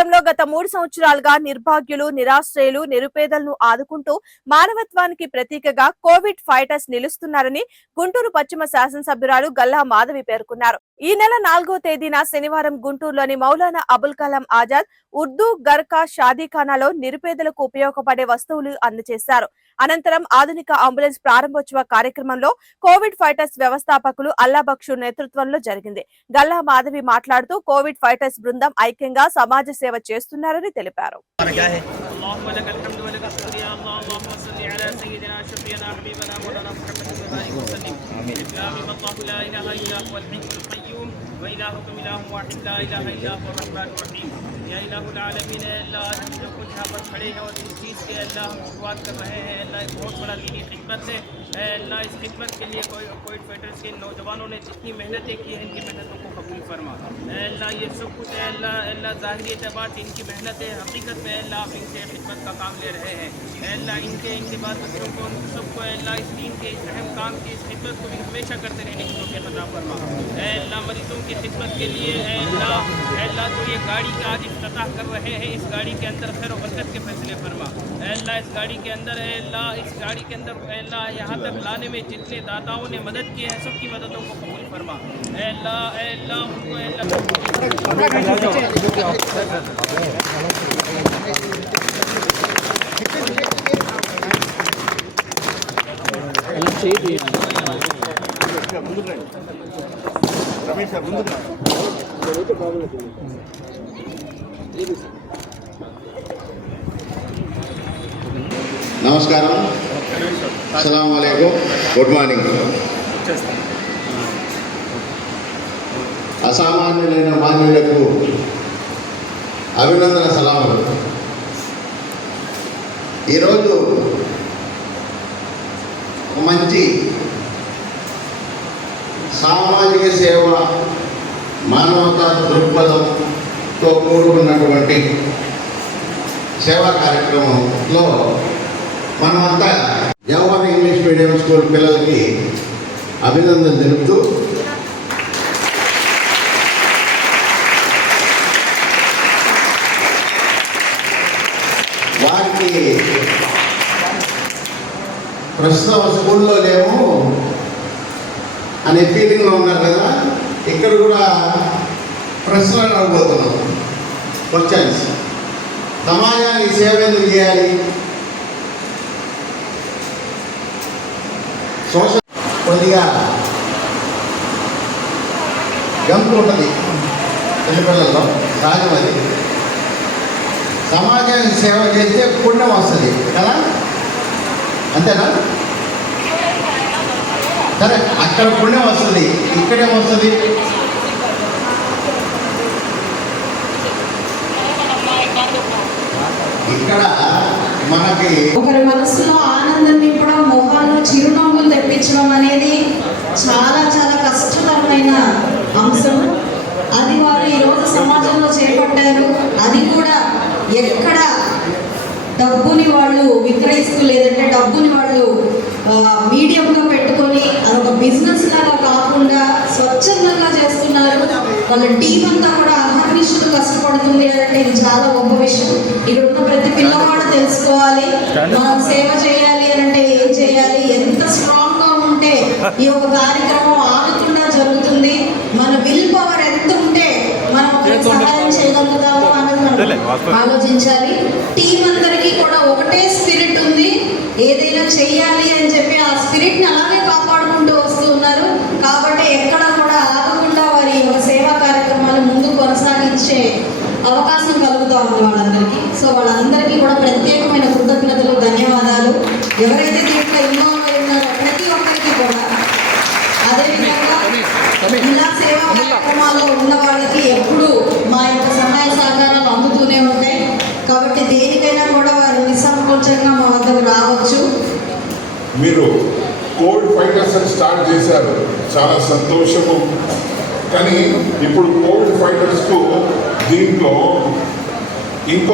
నగరంలో గత 3 సంవత్సరాలుగా నిర్భాగ్యులు, నిరాశ్రయులు, నిరుపేదలను ఆదుకుంటూ మానవత్వానికి ప్రతీకగా కోవిడ్ ఫైటర్స్ నిలుస్తున్నారని గుంటూరు పశ్చిమ శాసనసభ్యురాలు గల్లా మాధవి పేర్కొన్నారు. ఈ నెల 4వ తేదీన శనివారం గుంటూరులోని మౌలానా అబుల్ కలాం ఆజాద్ ఉర్దూ గర్కా షాదీఖానాలో నిరుపేదలకు ఉపయోగపడే వస్తువులు అందజేశారు. అనంతరం ఆధునిక అంబులెన్స్ ప్రారంభోత్సవ కార్యక్రమంలో కోవిడ్ ఫైటర్స్ వ్యవస్థాపకులు అల్లా బక్షు నేతృత్వంలో జరిగింది. గల్లా మాధవి మాట్లాడుతూ కోవిడ్ ఫైటర్స్ బృందం ఐక్యంగా సమాజ సేవ చేస్తున్నారని తెలిపారు. وإلهكم إله واحد لا إله إلا هو الرحمن الرحيم या इलाह العالمین है अल्लाह आज हम जो कुछ यहाँ पर खड़े हैं और इस चीज़ के अल्लाह हम शुरुआत कर रहे हैं अल्लाह एक बहुत बड़ा दीनी खिदमत है अल्लाह इस खिदमत के लिए कोविड फाइटर्स के नौजवानों ने जितनी मेहनतें की हैं इनकी मेहनतों को कबूल फरमा अल्लाह ये सब कुछ है अल्लाह ज़ाहिरी एतबार से इनकी मेहनत है हकीकत में अल्लाह आप इनसे खिदमत का काम ले रहे हैं अल्लाह इनके बाद बच्चों को सबको अल्लाह इस दीन के इस अहम काम की इस खिदमत को भी हमेशा करते रहने की तौफीक अता फरमा अल्लाह मरीजों की खिदमत के लिए अल्लाह जो ये गाड़ी का आज इफ्तिताह कर रहे हैं इस गाड़ी के अंदर खैर और बरकत के फैसले फरमा अल्लाह इस गाड़ी के अंदर अल्लाह इस गाड़ी के अंदर अल्लाह यहाँ तक लाने में जितने दाताओं ने मदद की है सबकी मददों को कबूल फरमा अल्लाह अल्लाह उनको నమస్కారం అస్సలాము అలైకుం గుడ్ మార్నింగ్ అసామాన్యులైన మాన్యులకు అభినందన సలాములు ఈరోజు మంచి సామాజిక సేవ మానవతా దృక్పథంతో కూడుకున్నటువంటి సేవా కార్యక్రమంలో మనమంతా జవహర్ ఇంగ్లీష్ మీడియం స్కూల్ పిల్లలకి అభినందన తెలుపుతూ వారికి ప్రస్తుతం స్కూల్లో లేము అనే ఫీలింగ్లో ఉన్నారు కదా, ఇక్కడ కూడా ప్రశ్నలు అడగబోతున్నాం. క్వశ్చన్స్. సమాజానికి సేవ ఎందుకు చేయాలి? సోషల్ కొద్దిగా గంపు ఉంటుంది చిన్నపిల్లల్లో, సహజం అది. సమాజానికి సేవ చేస్తే పుణ్యం వస్తుంది కదా, అంతేనా? సరే, అక్కడ పుణ్యం వస్తుంది, ఇక్కడేమొస్తుంది? ఇక్కడ మనకి ఒకరి మనసులో ఆనందం నింపడం, మొహాల్లో చిరునవ్వులు తెప్పించడం అనేది చాలా చాలా కష్టతరమైన అంశం. అది వారు ఈరోజు సమాజంలో చేపట్టారు. అది కూడా ఎక్కడ డబ్బుని వాళ్ళు విక్రయిస్తూ, లేదంటే డబ్బుని వాళ్ళు మీడియంగా పెట్టుకొని అదొక బిజినెస్ లాగా కాకుండా స్వచ్ఛందంగా చేస్తున్నారు. వాళ్ళ టీం అంతా కూడా అహర్నిశలు కష్టపడుతుంది అంటే ఇది చాలా గొప్ప విషయం. ఇక్కడ ఉన్న ప్రతి పిల్లవాడు తెలుసుకోవాలి, మనం సేవ చేయాలి అంటే ఏం చేయాలి, ఎంత స్ట్రాంగ్ గా ఉంటే ఈ యొక్క కార్యక్రమం ఆగకుండా జరుగుతుంది, మన విల్ పవర్ ఎంత ఉంటే మనం ఒకరికి సహాయం చేయగలుగుతాము అన్నది మనం ఆలోచించాలి. టీం అందరికీ కూడా ఒకటే స్పిరిట్ ఉంది, ఏదైనా చెయ్యాలి అని చెప్పి ఆ స్పిరిట్ని అలాగే కాపాడుకుంటూ వస్తూ ఉన్నారు. కాబట్టి ఎక్కడ కూడా ఆగకుండా వారి సేవా కార్యక్రమాలు ముందుకు కొనసాగించే అవకాశం కలుగుతూ ఉంది వాళ్ళందరికీ. సో వాళ్ళందరికీ కూడా ప్రత్యేకమైన కృతజ్ఞతలు, ధన్యవాదాలు. ఎవరైతే దీంట్లో ఇన్వాల్వ్ అయి ఉన్నారో ప్రతి ఒక్కరికి కూడా, అదేవిధంగా ఇలా సేవా కార్యక్రమాల్లో ఉన్న వాళ్ళకి ఎప్పుడు మా యొక్క సహాయ సహకారాలు అందుతూనే ఉంటాయి. కాబట్టి దేనికైనా కూడా వారు నిస్సంకోచంగా మా వద్దకు రావచ్చు. మీరు కోవిడ్ ఫైటర్స్ అని స్టార్ట్ చేశారు, చాలా సంతోషము. కానీ ఇప్పుడు కోవిడ్ ఫైటర్స్కు దీంట్లో ఇంకో